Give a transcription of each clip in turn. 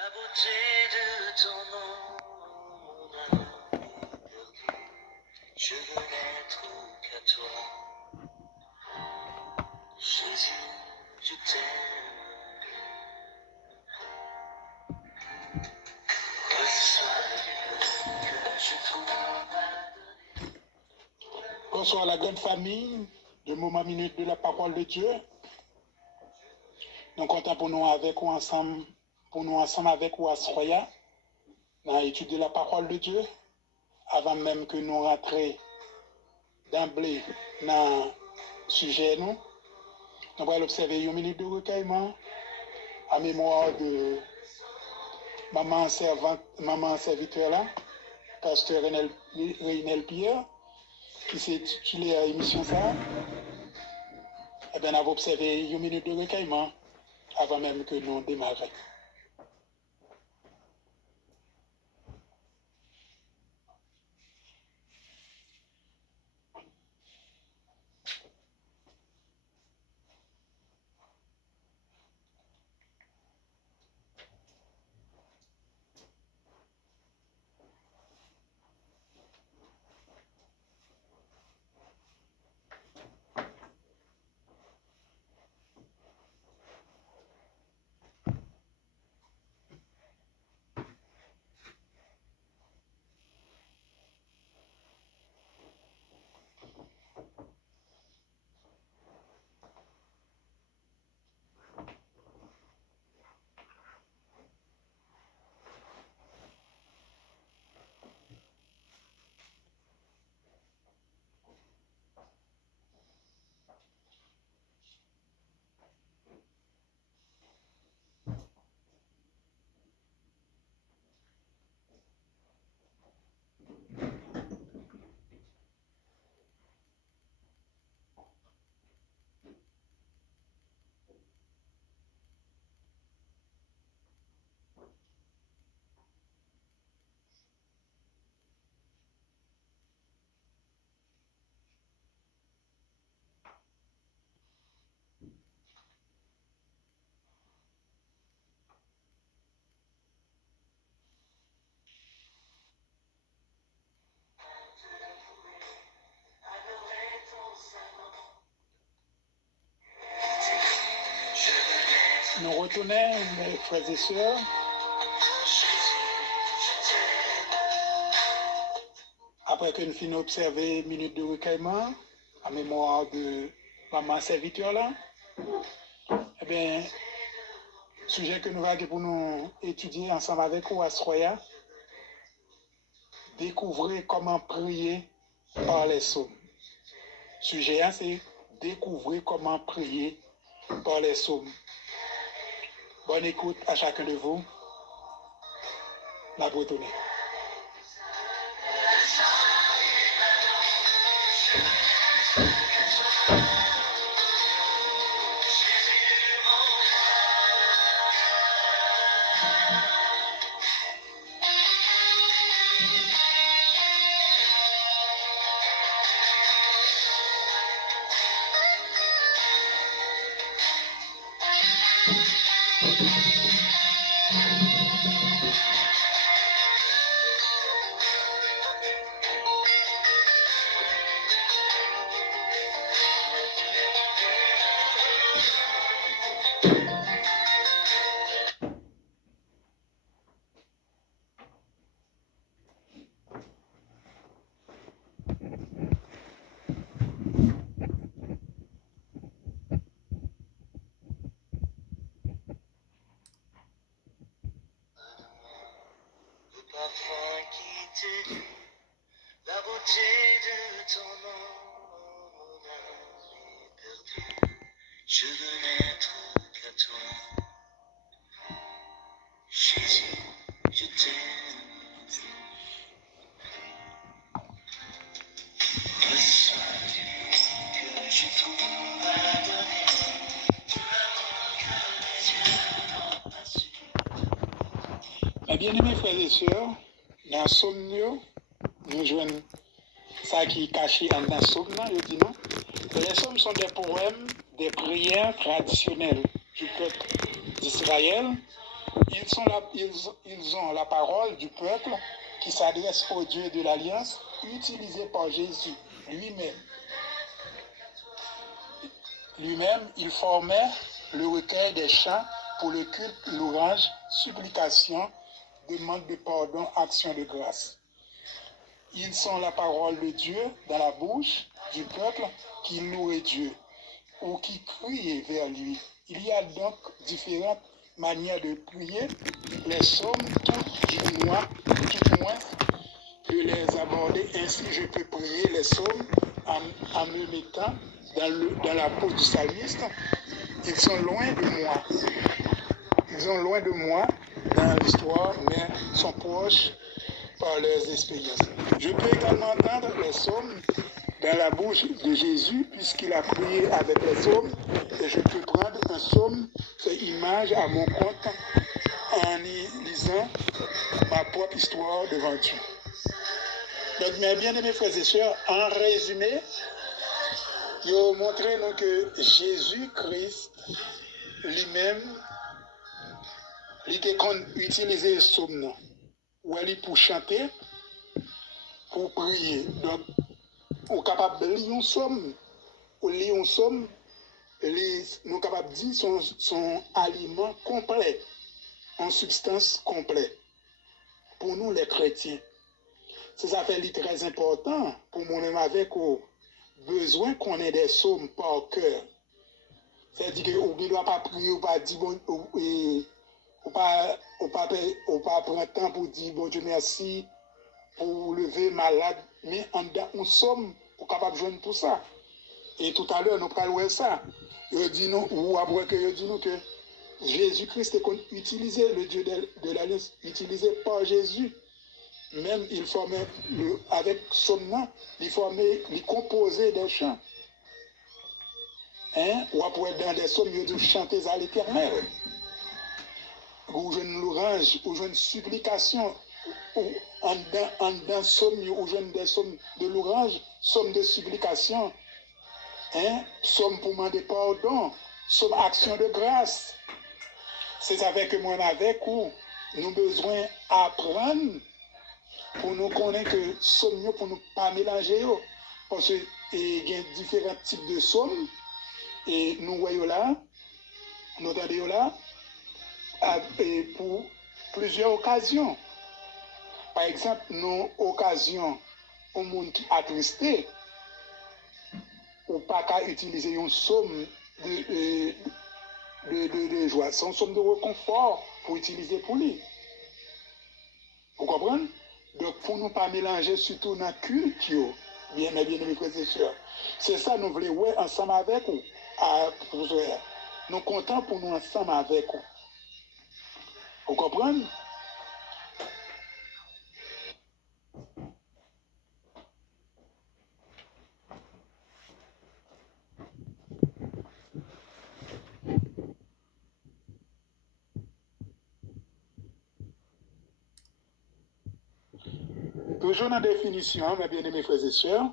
La beauté de ton nom, mon âme est perdue. Je veux n'être qu'à toi. Jésus, je t'aime. Reçois le que je trouve. Bonsoir la grande famille de Moment Minute de la Parole de Dieu. Nous comptons pour nous ensemble avec vous à Soya, dans étudier la parole de Dieu, avant même que nous rentrions d'emblée dans le sujet. Nous allons observer une minute de recueillement à mémoire de maman serviteur là, pasteur Reynel Pierre, qui s'est titulé à l'émission ça. Eh bien, on va observer une minute de recueillement avant même que nous démarrions. Nous retournons, mes frères et sœurs, après que nous finissons d'observer une minute de recueillement en mémoire de maman serviteur là. Eh bien, sujet que nous allons pour nous étudier ensemble avec vous à Soya, découvrir comment prier par les psaumes. Sujet, c'est découvrir comment prier par les psaumes. Bonne écoute à chacun de vous. La Bretonnée. Parfum qui t'élit, la beauté de ton nom, mon âme est perdue. Je veux n'être qu'à toi. Jésus, je t'aime. Reçois que je trouve à donner, tout l'amour que mes yeux n'ont pas su. Mes bien-aimés frères et sœurs, dans le psaume, nous jouons ça qui est caché dans le psaume, je dis non. Les psaumes sont des poèmes, des prières traditionnelles du peuple d'Israël Ils ont la parole du peuple qui s'adresse au Dieu de l'Alliance, utilisé par Jésus lui-même. Lui-même, il formait le recueil des chants pour le culte, l'ouvrage, supplication, demande de pardon, action de grâce. Ils sont la parole de Dieu dans la bouche du peuple qui louait Dieu ou qui criait vers lui. Il y a donc différentes manières de prier. Les psaumes, tout du moins, de les aborder. Ainsi, je peux prier les psaumes en me mettant dans la peau du psalmiste. Ils sont loin de moi. Ils sont loin de moi dans l'histoire, mais sont proches par leurs expériences. Je peux également entendre les psaumes dans la bouche de Jésus, puisqu'il a prié avec les psaumes, et je peux prendre un psaume, fait image à mon compte, en y lisant ma propre histoire devant Dieu. Donc, mes bien-aimés frères et sœurs, en résumé, il a montré nous que Jésus-Christ lui-même, il était utilisé le psaume, ou aller pour chanter, pour prier. Donc, on est capable de lire un psaume, ou lire un psaume, nous sommes capables de dire son aliment complet, en substance complète, pour nous les chrétiens. C'est ça fait très important pour moi-même avec besoin qu'on ait des psaumes par cœur. C'est-à-dire qu'on ne doit pas prier, ou pas dire bon, ou pas prendre temps pour dire bon Dieu merci, pour lever malade, mais en dedans, nous sommes capables de joindre tout ça. Et tout à l'heure, nous parlons de ça. Ou après que je dis nous que Jésus-Christ est utilisé, le Dieu de l'Alliance, utilisé par Jésus. Même il formait, avec son nom, il composait des chants. Ou après dans des psaumes, il dit chantez à l'Éternel. Ou jeune louange, ou jeune supplication, ou en psaume, ou jeune des psaumes de louange, psaume de supplication, psaume pour demander pardon, psaume action de grâce. C'est avec moi avec où nous besoin apprendre pour nous connaître que psaume pour nous pas mélanger parce que il y a différents types de psaumes et nous voyons là, nous entendons là et pour plusieurs occasions. Par exemple, nos occasions au monde qui attristé ou pas qu'à utiliser un psaume de joie, c'est un psaume de réconfort pour utiliser pour lui. Vous comprenez? Donc, pour ne pas mélanger, surtout dans la culture, bien aimés frères et sœurs, c'est ça nous voulons ouais, ensemble avec vous. Nous sommes contents pour nous ensemble avec vous. Vous comprenez? Toujours dans la définition, mes bien-aimés frères et sœurs,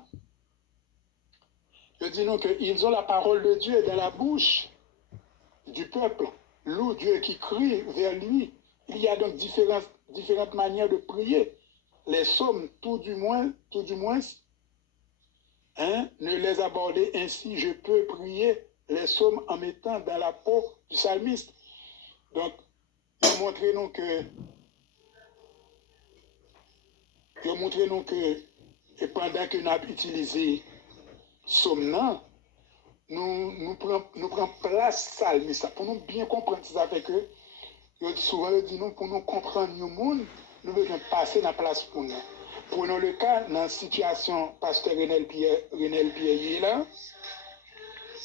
je dis nous qu'ils ont la parole de Dieu dans la bouche du peuple. Loue Dieu qui crie vers lui. Il y a donc différentes manières de prier. Les psaumes, tout du moins, ne les aborder ainsi. Je peux prier les psaumes en mettant dans la peau du psalmiste. Donc, montrez-nous que pendant que nous avons utilisé psaume, nous prenons place psalmiste. Pour nous bien comprendre ça fait que souvent je dis nous pour nous comprendre le monde, nous devons passer dans la place pour nous. Prenons le cas dans la situation pasteur Renel Pierre là,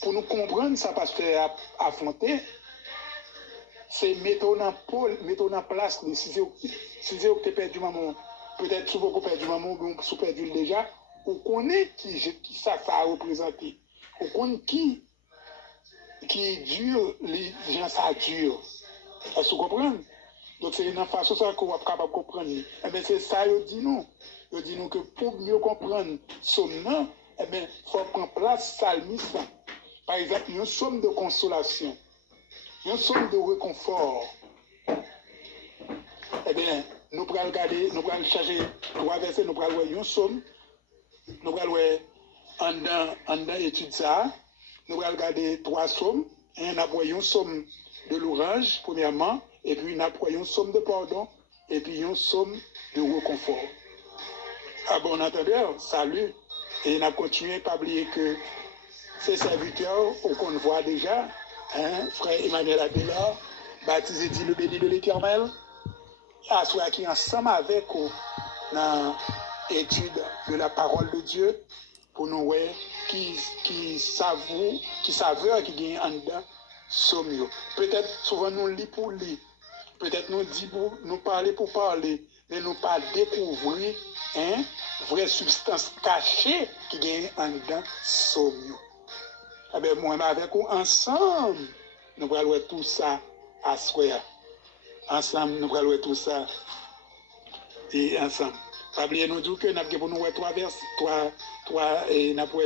pour nous comprendre ça pasteur affronté, c'est mettre en place si vous avez perdu maman, peut-être si vous avez perdu maman, ou vous avez perdu déjà, on connaît qui ça a représenté. On connaît qui dure, les gens ça dure. Est-ce que vous comprenez? Donc c'est une façon ça qu'on va capable de comprendre. Eh bien c'est ça, je dis nous. Je dis nous que pour mieux comprendre son nom, eh bien il faut prendre place psalmiste. Par exemple, une somme de consolation, une somme de réconfort. Eh bien, nous pourrons regarder, nous pourrons chercher 3 versets, nous pourrons voir un somme, nous pourrons voir en dans étude ça, nous pourrons regarder 3 sommes, et nous avons une somme de l'orange, premièrement, et puis nous avons une somme de pardon, et puis une somme de réconfort. Ah bon entendeur, salut, et nous avons continué par oublier que ces serviteurs, qu'on voit déjà, hein, frère Emmanuel Adela, baptisé dit le béni de l'Éternel, à ceux qui ensemble avec nous dans l'étude de la parole de Dieu, pour nous voir qui saveur qui gagne en dedans somme. Peut-être souvent nous lit pour lire, peut-être nous dit pour nous parler pour parler, mais nous pas découvrir hein, vraie substance cachée qui gagne en dedans somme. Eh bien, moi, avec vous, ensemble, nous allons voir tout ça à soi. Ensemble, nous allons voir tout ça et ensemble. Pas oublier nous dire que nous avons pour nous voir 3 versets, 3 et nous avons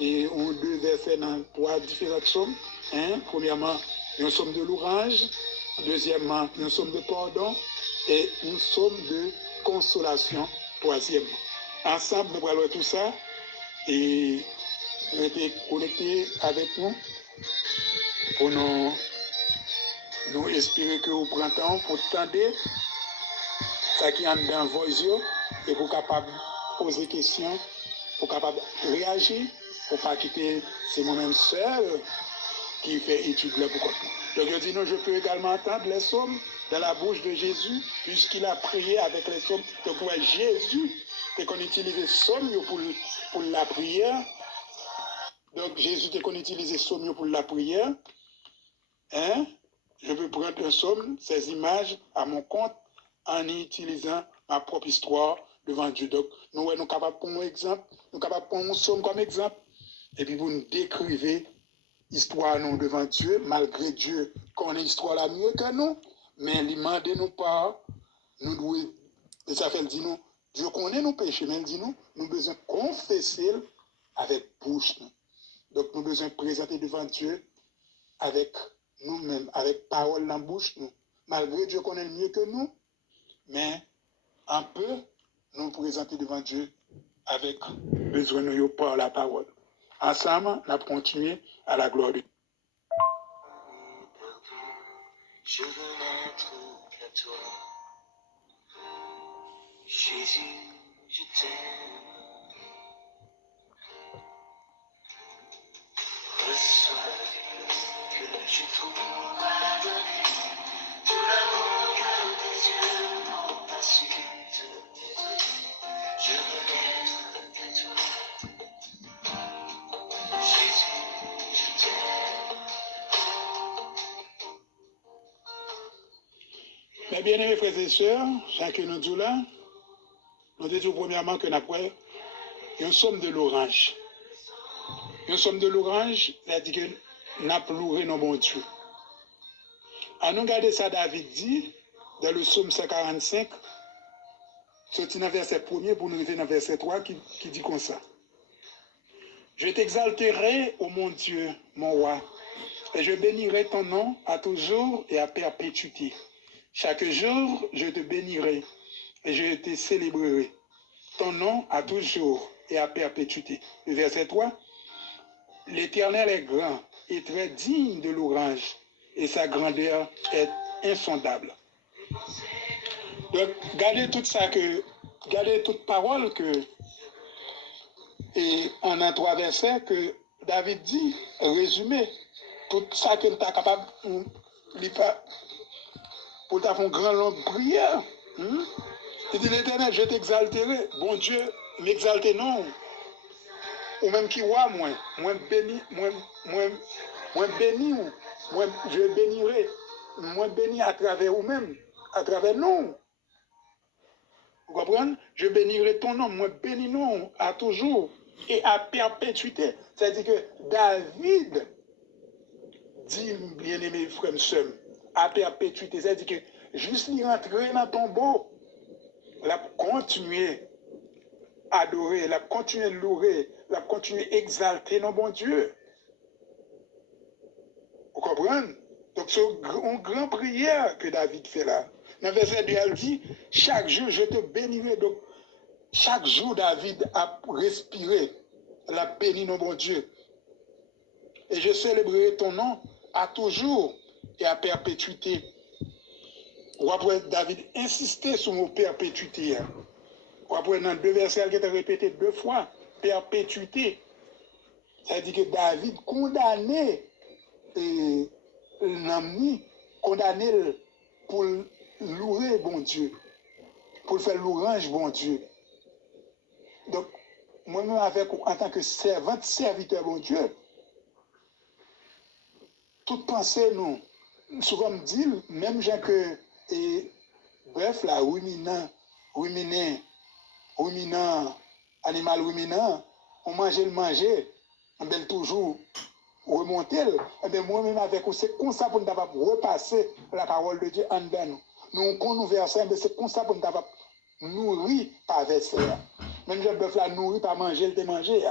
et 2 versets dans 3 différentes sommes. Hein? Premièrement, une somme de l'orange. Deuxièmement, une somme de pardon. Et une somme de consolation. Troisièmement. Ensemble, nous allons voir tout ça et rester connectés avec nous pour nous espérer que au printemps, pour tendre ça qui est dans vos yeux et pour capable poser des questions, pour capable réagir, pour pas quitter ces moments seuls qui fait étude là pour quoi. Donc je dis non, je peux également entendre les psaumes dans la bouche de Jésus, puisqu'il a prié avec les psaumes. Donc pour Jésus, c'est qu'on utilise les psaumes pour la prière. Donc Jésus, c'est qu'on utilise les psaumes pour la prière. Hein? Je peux prendre un psaume, ces images à mon compte, en utilisant ma propre histoire devant Dieu. Donc, nous sommes capables de prendre un exemple, nous sommes capables de prendre un psaume comme exemple, et puis vous nous décrivez l'histoire nous devant Dieu, malgré Dieu connaît l'histoire la mieux que nous, mais il ne demande nous pas, nous devons, et ça fait le dit nous, Dieu connaît nos péchés, mais il dit nous, nous devons confesser avec bouche. Donc, nous devons présenter devant Dieu avec nous-mêmes, avec parole dans la bouche, nous. Malgré Dieu connaît mieux que nous, mais un peu nous présenter devant Dieu avec besoin de nous par la parole. Ensemble, on a continué à la gloire de Dieu. Je veux n'être qu'à toi. Jésus, je t'aime. Reçois que je trouve à donner. Tout l'amour que tes yeux n'ont pas su te donner. Je veux n'être qu'à toi. Jésus, je t'aime. Mes bien-aimés frères et sœurs, chacun nous dit là, nous disons premièrement que nous avons une somme de l'orange. Une somme de l'orange, c'est-à-dire que nous avons pleuré nos bons Dieu. À nous regarder ça, David dit, dans le psaume 145, sorti dans le verset 1er pour nous arriver dans le verset 3 qui dit comme ça. Je t'exalterai, ô mon Dieu, mon roi, et je bénirai ton nom à toujours et à perpétuité. Chaque jour, je te bénirai et je te célébrerai. Ton nom à toujours et à perpétuité. Le verset 3. L'Éternel est grand et très digne de l'ouvrage, et sa grandeur est insondable. Donc, gardez tout ça gardez toute parole et en un 3 versets que David dit, résumé, tout ça que nous sommes capables pour ta faire une grande longue prière. Il dit l'Éternel, je t'exalterai. Bon Dieu, m'exalter non. Ou même qui voit moi béni, je bénirai, moi béni à travers vous-même, à travers nous. Vous comprenez? Je bénirai ton nom, moi bénis non à toujours et à perpétuité. C'est-à-dire que David dit, bien-aimé frère Sem, à perpétuité. C'est-à-dire que juste lui rentrer dans ton beau, la continuer à adorer, la continuer à louer, la continuer à exalter nos bon Dieu. Vous comprenez? Donc c'est une grande prière que David fait là. Dans le verset 2, elle dit, chaque jour je te bénirai. Donc, chaque jour, David a respiré, la béni nos bon Dieu. Et je célébrerai ton nom à toujours et à perpétuité. Ou après, David insistait sur le mot perpétuité. Ou après, dans deux versets, qui étaient répétés 2 fois, perpétuité. Ça veut dire que David condamné l'ami, condamné pour louer bon Dieu, pour faire louange bon Dieu. Donc, moi-même, en tant que servante, serviteur bon Dieu, toute pensée, nous, souvent me dit, même gens que, bref, là, ruminant, animal ruminant, on mangeait le manger, on belle toujours remonter. Et bien moi-même avec vous, c'est comme ça pour nous capable repasser la parole de Dieu en dedans nous. Nous, quand nous versons, c'est comme ça pour nous capable nourrir par verset. Même le bœuf là nourri par manger, le démanger.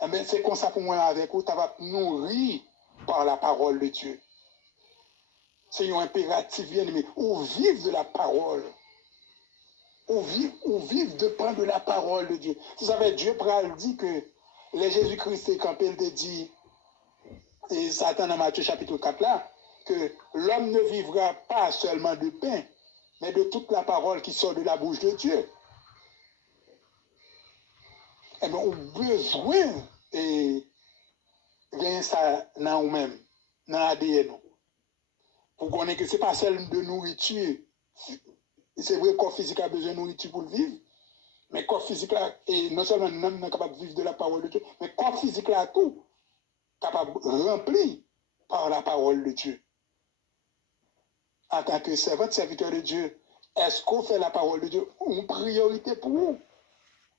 Et bien c'est comme ça pour moi avec vous, capable nourrir par la parole de Dieu. C'est un impératif bien aimé. Ou vivre de la parole. Ou vivre de prendre de la parole de Dieu. Vous savez, Dieu dit que les Jésus-Christ, quand il te dit, et Satan dans Matthieu chapitre 4 là, que l'homme ne vivra pas seulement de pain, mais de toute la parole qui sort de la bouche de Dieu. Eh bien, on a besoin de gagner ça dans nous-mêmes, dans l'ADN. Pour qu'on ait que ce n'est pas seulement de nourriture. C'est vrai que le corps physique a besoin de nourriture pour le vivre, mais le corps physique là, et non seulement nous sommes capables de vivre de la parole de Dieu, mais le corps physique là, tout, capable de remplir par la parole de Dieu. En tant que servant, serviteur de Dieu, est-ce qu'on fait la parole de Dieu une priorité pour vous?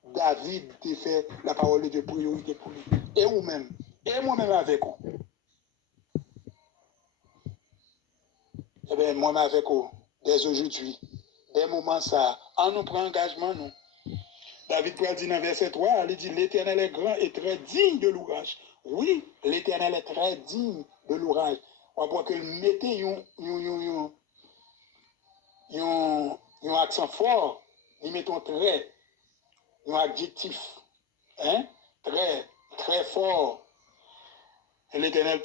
David a fait la parole de Dieu priorité pour lui. Et vous-même, et moi-même avec vous. Eh bien, moi-même avec vous, dès aujourd'hui, dès moments ça, en nous prenant engagement, nous. David peut dire dans verset 3, il dit, l'Éternel est grand et très digne de l'ouvrage. Oui, l'Éternel est très digne de l'ouvrage. On voit que mettez un accent fort, il met un trait, un adjectif, hein? Très, très fort. L'Éternel est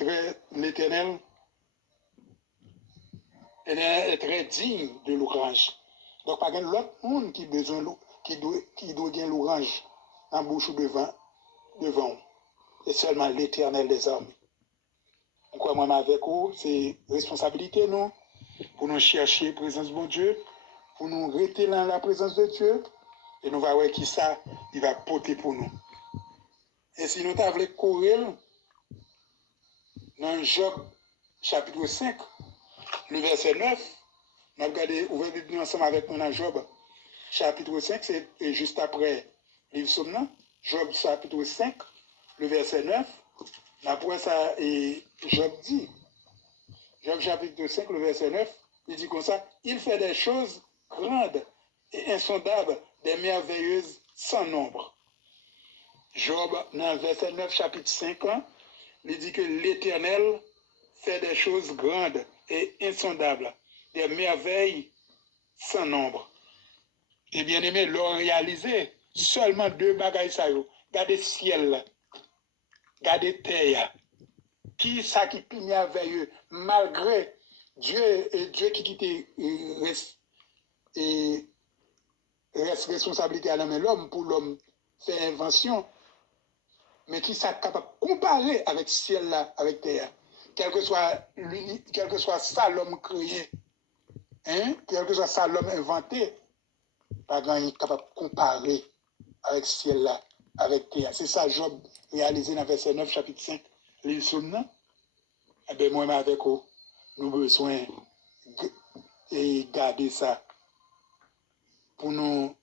très digne de l'ouvrage. Donc, pas l'autre monde qui besoin qui doit gagner l'ouvrage en bouche ou devant. Et seulement l'Éternel des armées. Donc, moi avec vous, c'est responsabilité nous pour nous chercher la présence de mon Dieu, pour nous rester dans la présence de Dieu, et nous allons voir qui ça, il va porter pour nous. Et si nous avons courir dans Job chapitre 5, le verset 9, nous regardons, ouvrez ensemble avec nous dans Job chapitre 5, c'est juste après le livre Somme, Job chapitre 5, le verset 9, après ça, et Job dit, Job chapitre 5, le verset 9, il dit comme ça, il fait des choses grandes et insondables, des merveilleuses sans nombre. Job, dans verset 9, chapitre 5, il dit que l'Éternel fait des choses grandes et insondables, des merveilles sans nombre. Et bien aimé, l'ont réalisé seulement 2 bagailles ça yo. Gardez ciel, gardez terre. Qui ça qui est merveilleux, malgré Dieu qui quitte reste responsabilité à l'homme pour l'homme faire invention, mais qui ça capable de comparer avec ciel là, avec terre. Quel que soit ça l'homme créé, hein, quel que soit ça l'homme inventé, pas grand capable de comparer avec ciel là, avec terre. C'est ça Job réalisé dans verset 9, chapitre 5, l'île Somme. Eh bien, moi, avec vous, nous avons besoin de garder ça pour nous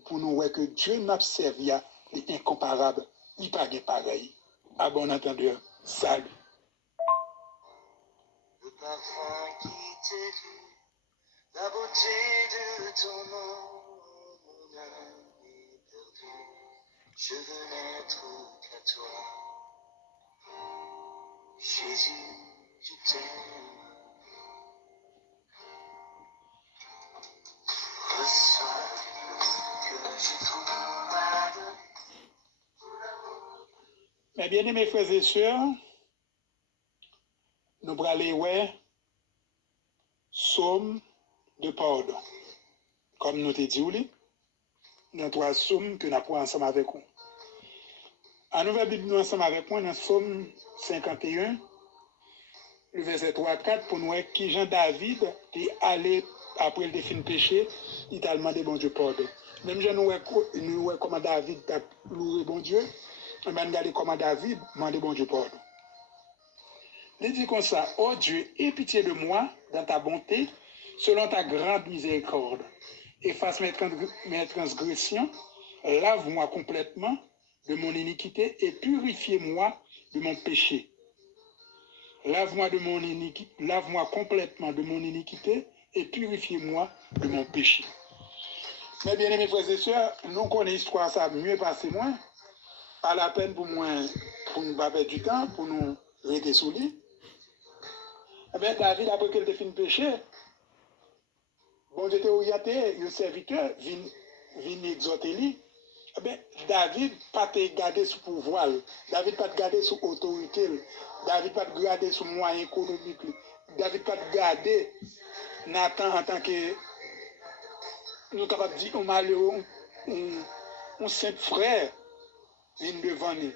voir que Dieu n'a pas servi à l'incomparable, il pas de pareil. À bon entendeur, salut. Le parfum qui t'élit, la beauté de ton nom, mon âme est perdue. Je veux n'être qu'à toi. Jésus, je t'aime. Mes bien-aimés frères et sœurs, nous allons aller ouais, Somme de pardon. Comme nous t'ai dit, nous avons 3 sommes que nous avons ensemble avec vous. À nous Bible nous ensemble avec moi dans Somme 51, le verset 3-4, pour nous voir qui Jean David est allé après le défi de péché, il a demandé bon Dieu pardon. Même Jean nous voyons comment David a loué bon Dieu, et bien regardez comment David demandé bon Dieu pardon. Il dit comme ça, oh Dieu, aie pitié de moi dans ta bonté, selon ta grande miséricorde. Efface mes transgressions, lave-moi complètement de mon iniquité et purifie-moi de mon péché. Lave-moi complètement de mon iniquité et purifie-moi de mon péché. Mais bien aimés frères et sœurs, nous connaissons l'histoire, ça mieux passé moins. Pas la peine pour moi, pour nous pas perdre du temps, pour nous rester sous lui. Eh bien, David, après qu'il ait fini de pécher, bon Dieu était orienté, le serviteur vient exhorter lui. Eh bien, David pas te garder sous pouvoir, David pas te garder sous autorité, David pas te garder sous moyen économique, David pas te garder Nathan en tant que, nous capables de dire, un malheureux, un simple frère vient devant nous.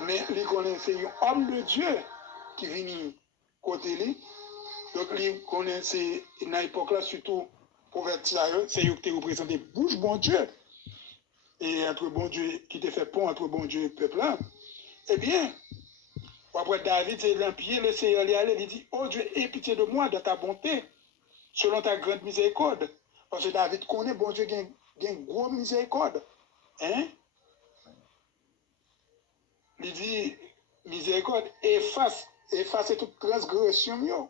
Mais il connaît, c'est un homme de Dieu qui vient côté lui. Donc, il connaît, c'est dans l'époque là, surtout, prophète, c'est eux qui représenté bouche bon Dieu. Et entre bon Dieu, qui te fait pont entre bon Dieu et le peuple là. Eh bien, après David, c'est l'empire, le Seigneur lui allait, il dit, oh Dieu, aie pitié de moi, de ta bonté, selon ta grande miséricorde. Parce que David connaît, bon Dieu, il y a une grosse miséricorde. Hein? Il dit, miséricorde, efface toute transgression.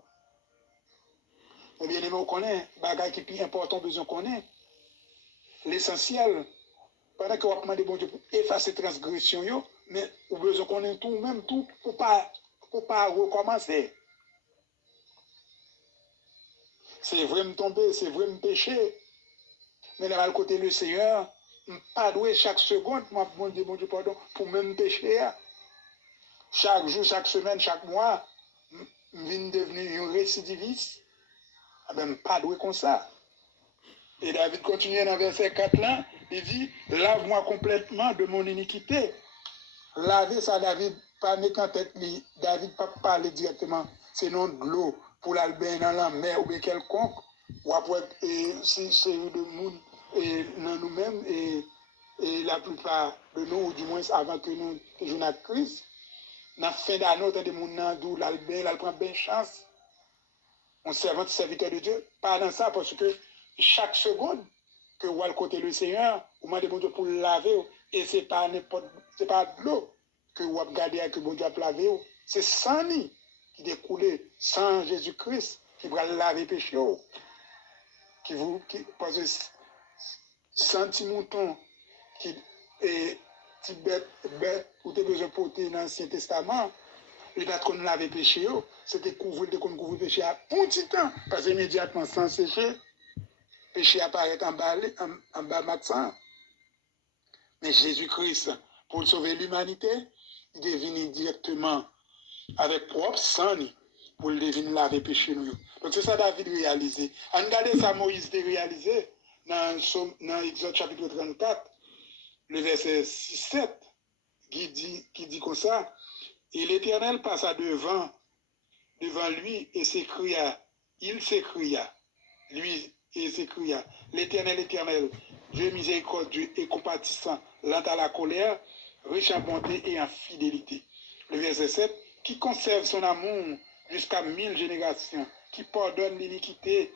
Eh bien, on connaît, bagage qui est plus important, besoin qu'on ait. L'essentiel, pendant que on demande bon Dieu pour effacer transgression, mais on besoin qu'on ait tout, même tout, pour pas recommencer. C'est vrai me tomber, c'est vrai me pécher. Mais là, à côté du Seigneur, je ne pas doué chaque seconde, moi, bon Dieu, pardon, pour même pécher. Chaque jour, chaque semaine, chaque mois, je viens devenir un récidiviste. Je ne pas doué comme ça. Et David continue dans verset 4 là, il dit, lave-moi complètement de mon iniquité. Laver ça, David, pas mettre en tête, David pas parler directement, c'est non de l'eau pour l'albin dans la mer ou bien quelconque, ou après, si c'est de monde, et nous-mêmes, et la plupart de nous, ou du moins avant que nous jouions à Christ, dans la fin d'année, tant de monde d'où l'albin, il prend bien chance. On serviteur de Dieu, pas dans ça, parce que chaque seconde que vous allez côté le Seigneur, vous demandez bon Dieu pour le laver, et ce n'est pas de l'eau que vous avez gardé que bon Dieu a lavé, c'est sang qui découle, sans Jésus-Christ, qui va laver péché. Parce que sans petit mouton, qui est petit bête, ou tu as besoin de porter dans l'Ancien Testament, le date qu'on l'avait péché, c'était couvrir le péché à un petit temps, parce que immédiatement, sans sécher, péché apparaît en bas maxan. Mais Jésus-Christ, pour sauver l'humanité, il est venu directement avec propre sang pour le devenir laver péché nous. Donc c'est ça David réalisé. En regardant ça, Moïse a réalisé dans Exode chapitre 34, le verset 6-7, qui dit comme ça, et l'Éternel passa devant lui et s'écria, l'Éternel, Dieu miséricordieux et compatissant, lent à la colère, riche en bonté et en fidélité. Le verset 7, qui conserve son amour jusqu'à 1000 générations, qui pardonne l'iniquité,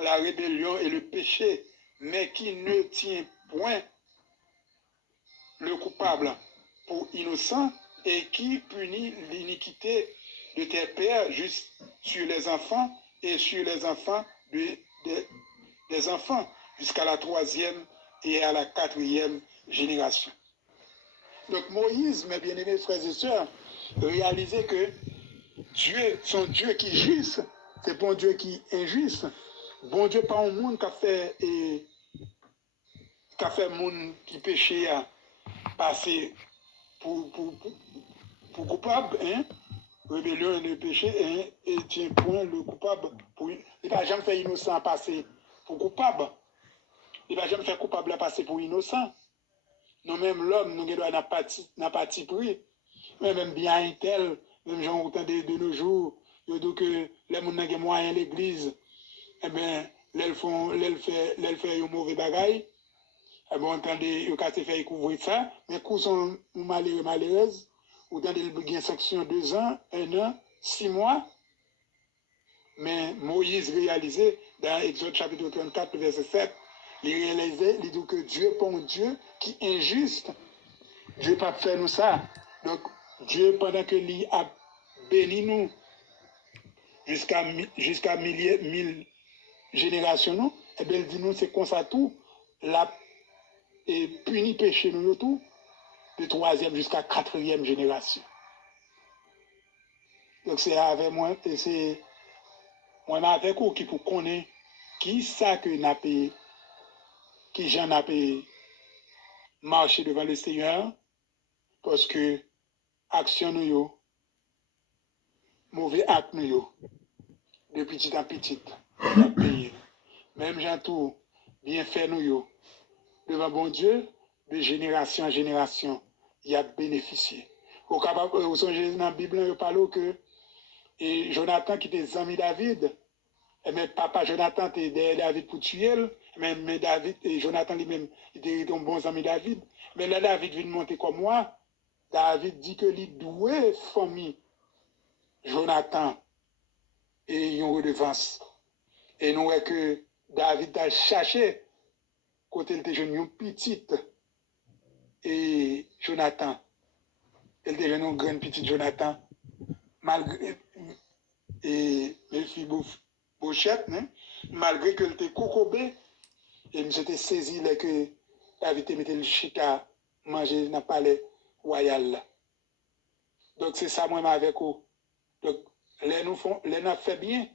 la rébellion et le péché, mais qui ne tient point le coupable pour innocent et qui punit l'iniquité de tes pères juste sur les enfants et sur les enfants des enfants jusqu'à la 3e et à la 4e génération. Donc Moïse, mes bien-aimés frères et sœurs, réalisait que Dieu, son Dieu qui est juste, c'est bon Dieu qui est injuste. Bon Dieu, pas un monde qui a fait monde qui péchait à passer pour coupable, hein, rébellion et le péché, hein, et tient point le coupable pour. Il ne va jamais faire innocent passer pour coupable. Il ne va jamais faire coupable passer pour innocent. Non, même l'homme, nous n'a pas pris. Mais même bien tel, même gens autant de nos jours, il dit que les gens qui ont moyen l'église, eh bien, l'elles fait un mauvais bagaille. Eh bien, entendez, ils ont fait couvrir ça, mais quand sont malheureux, malheureuses, ou dans des sanctions 2 ans, 1 an, 6 mois. Mais Moïse réalisait, dans Exode chapitre 34, verset 7, il réalisait, il dit que Dieu n'est pas un Dieu qui est injuste. Dieu n'a pas fait nous ça. Donc, Dieu, pendant que lui a béni nous jusqu'à 1000 générations, nous, eh bien, il dit nous, c'est comme ça tout, la et puni péché nous tout, de 3e jusqu'à 4e génération. Donc, c'est avec moi, et c'est moi avec vous qui pour connaître qui ça que n'a pas, qui j'en a pas marché devant le Seigneur, parce que action nous yo, mauvais acte nous yo, de petit en petit, la paye. Même gens tout bien fait nous yo, devant bon Dieu, de génération en génération, il a bénéficié. Au capable, au songez dans la Bible, il parle que et Jonathan qui était ami David, mais papa Jonathan était derrière David pour tuer, mais David et Jonathan lui-même, il était un bon ami David. Mais là, David vient monter comme moi. David dit que lui doué famille Jonathan et une redevance. Et nous voyons que David a cherché côté il était jeune une petite et Jonathan. Il était jeune une grande petite Jonathan. Malgré et Bochette, malgré que était cocobé, et je m'étais saisi là que David mettait le chita manger dans le palais royal. Donc c'est ça moi avec vous. Donc les nous fait bien,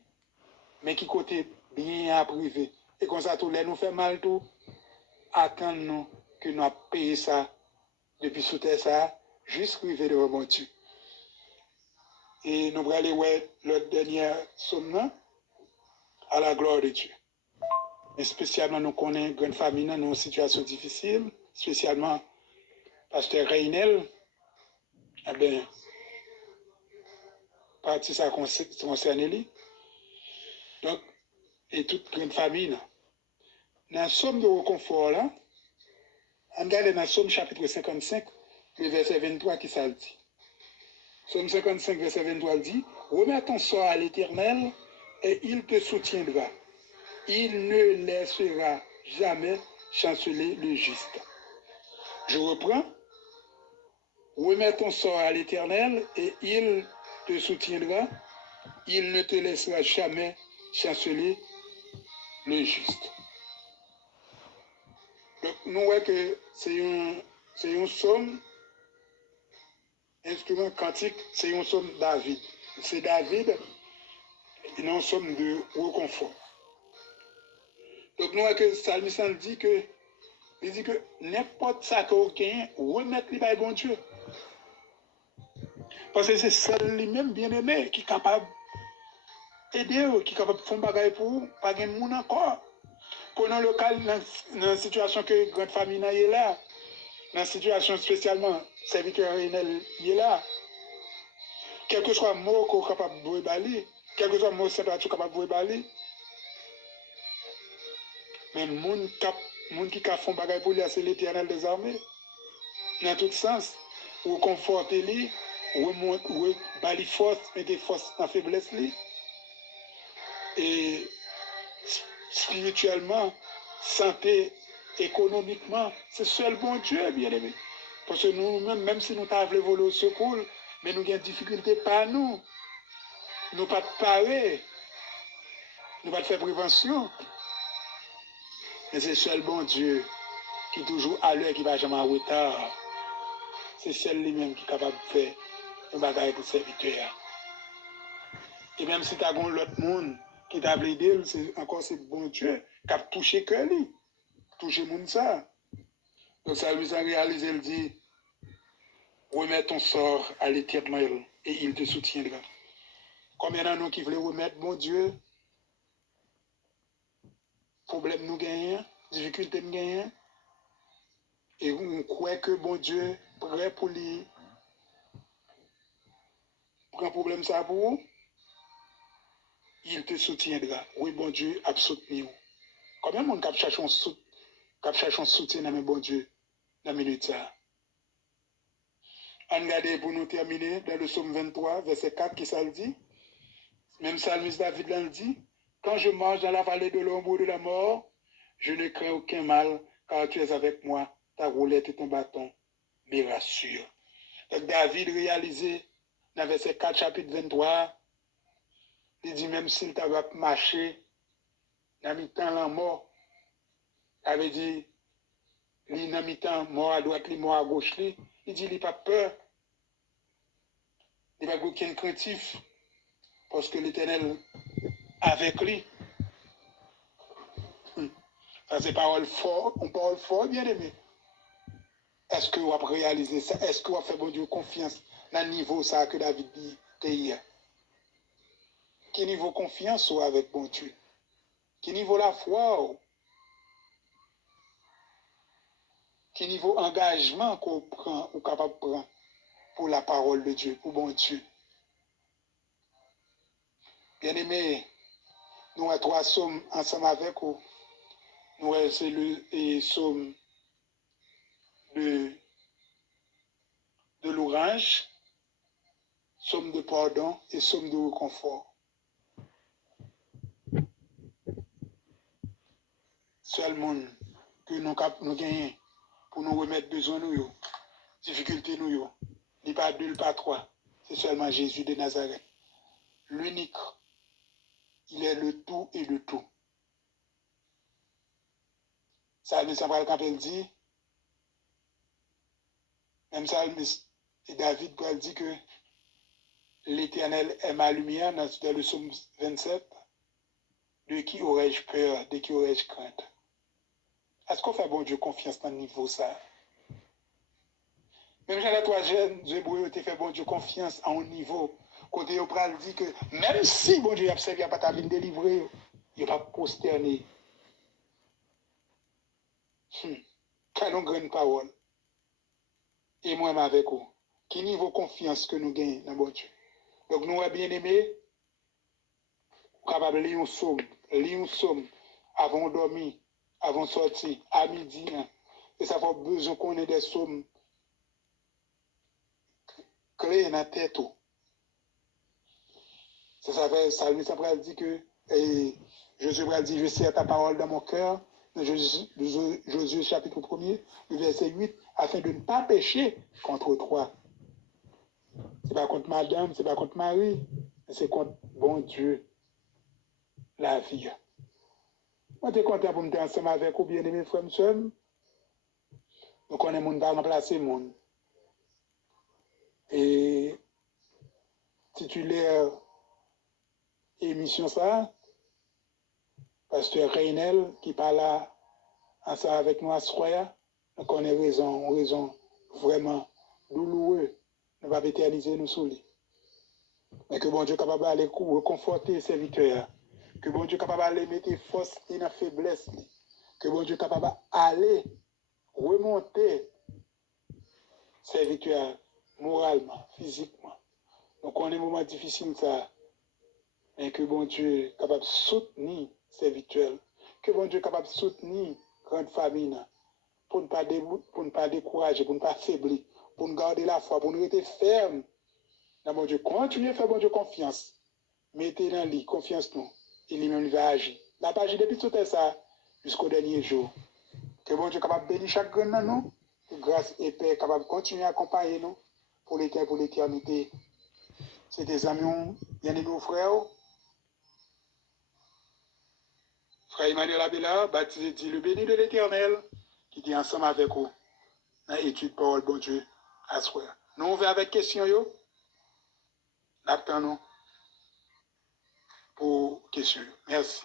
mais qui côté bien à privé. Et comme ça tout les nous fait mal tout, attendre nous que nous avons payé ça depuis sous terre ça, jusqu'à arriver devant mon Dieu. Et nous allons aller voir le dernier somme à la gloire de Dieu. Et spécialement, nous connaissons une grande famille dans une situation difficile, spécialement Pasteur Reynel. Eh bien, partie ça concerne lui. Donc, et toute grande famille. Dans le somme de reconfort, là, on regarde dans le somme chapitre 55, le verset 23 qui ça dit. Somme 55, verset 23 dit, remets ton sort à l'Éternel et il te soutiendra. Il ne laissera jamais chanceler le juste. Je reprends. Remets ton sort à l'Éternel et il te soutiendra. Il ne te laissera jamais chanceler le juste. Donc, nous voyons que c'est un somme, instrument quantique, c'est un somme David. C'est David, et non un somme de reconfort. Donc, nous voyons que Salmiste dit que n'importe ça que vous gagnez, remettre-le par bon Dieu. Parce que c'est seul lui-même bien-aimé qui est capable d'aider, qui est capable de faire un bagage pour vous, pas de monde encore. Prenons le cas dans la situation que la grande famille est là, dans la situation spécialement, serviteur Renel est là. Quel que soit le mot qu'on est capable de vous balayer, quel que soit le mot que vous êtes capable de vous balayer, mais le monde qui a fait un bagage pour lui, c'est l'Éternel des armées. Dans tout sens, vous confortez lui, vous balayer force, mettez force en faiblesse lui. Et spirituellement, santé, économiquement, c'est seul bon Dieu, bien aimé. Parce que nous-mêmes, même si nous avons volé au secours, mais nous avons des difficultés par nous. Nous pas de parer. Nous pas de faire prévention. Mais c'est seul bon Dieu qui est toujours à l'heure, qui va jamais en retard. C'est seul lui-même qui est capable de faire un bagage pour serviteur. Et même si tu as l'autre monde qui t'a aidé, c'est encore c'est bon Dieu qui a touché que lui, touché monde ça. Donc ça lui a réalisé, il dit, remets ton sort à l'Éternel et il te soutiendra. Combien d'entre nous qui voulaient remettre, bon Dieu, problème nous gagnons, difficulté nous gagnons, et on croit que bon Dieu prêt pour lui prendre problème ça pour vous, il te soutiendra. Oui, bon Dieu a soutenu. Combien de monde qui cherche un soutien dans bon Dieu dans la minute ça? On regarde pour nous terminer dans le psaume 23, verset 4, qui ça le dit. Même psalmiste David l'a dit. Quand je marche dans la vallée de l'ombre de la mort, je ne crains aucun mal, car tu es avec moi, ta roulette et ton bâton me rassurent. Donc David réalisé dans verset 4, chapitre 23, il dit même s'il t'a marché dans mi-temps la mort, il avait dit, il dans mi-temps mort à droite, mort à gauche, il dit il n'a pas peur, il n'a pas aucun craintif, parce que l'Éternel avec lui. Ça c'est parole fort, bien aimé. Est-ce que vous avez réalisé ça? Est-ce que vous avez fait bon Dieu confiance dans le niveau ça que David dit hier? Quel niveau confiance ou avec bon Dieu? Quel niveau la foi? Quel niveau engagement qu'on prend ou capable de prendre pour la parole de Dieu, pour bon Dieu? Bien aimé, nous avons 3 psaumes ensemble avec vous. Nous avons le psaume de l'orange, psaume de pardon et psaume de réconfort. Seul monde que nous gagnons pour nous remettre besoin de nous, difficulté nous, ni pas 2, pas 3. C'est seulement Jésus de Nazareth. L'unique. Il est le tout et le tout. Psalmiste Abraham dit, même Psalmiste et David dit que l'Éternel est ma lumière dans le psaume 27. De qui aurais-je peur, de qui aurais-je crainte? Est-ce qu'on fait bon Dieu confiance dans le niveau ça? Même j'ai la 3e, Jébreu te fait bon Dieu confiance à un niveau. Côté au pral dit que même si bon Dieu a servi à pas ta vie délivrer, il va pas prosterner. Quelle grande parole. Et moi avec vous. Quel niveau confiance que nous gagnons dans bon Dieu? Donc nous bien aimés, capable de lire un psaume avant de dormir, avant de sortir, à midi. Et ça fait besoin qu'on ait des psaumes clés dans la tête. Ça fait, ça dit que, et Jésus dit, je serre ta parole dans mon cœur, Josué chapitre 1er, le verset 8, afin de ne pas pécher contre toi. Ce n'est pas contre madame, ce n'est pas contre Marie, mais c'est contre bon Dieu, la vie. Moi, je suis content pour me dire ensemble avec vous, bien aimés frères et sœurs. Nous connaissons le monde pas remplacer le monde. Et titulaire émission ça, pasteur Reynel qui parle ensemble avec nous à Soya, nous connaissons raison vraiment douloureuse. Nous ne va pas éterniser nous sous lui. Mais que bon Dieu est capable d'aller reconforter ses serviteurs. Que bon Dieu est capable d'aller mettre force et la faiblesse. Que bon Dieu est capable d'aller remonter ses serviteurs moralement, physiquement. Donc on est un moment difficile ça. Mais que bon Dieu est capable de soutenir ses serviteurs. Que bon Dieu est capable de soutenir grande famille. Pour ne pas décourager, pour ne pas faiblir, pour nous garder la foi, pour nous rester fermes. Dans bon Dieu, continuez à faire bon Dieu confiance. Mettez dans lui, confiance nous. Et lui-même va agir. La page depuis tout ça jusqu'au dernier jour. Que bon Dieu est capable de bénir chaque grain dans nous. Que grâce et paix capable de continuer à accompagner nous pour l'éternité. C'est des amis, bien aimés frères. Frère Emmanuel Abela, baptisé dit le béni de l'Éternel, qui dit ensemble avec vous dans l'étude parole bon Dieu à soi. Nous on va avec question yo. N'attendons pour question. Merci.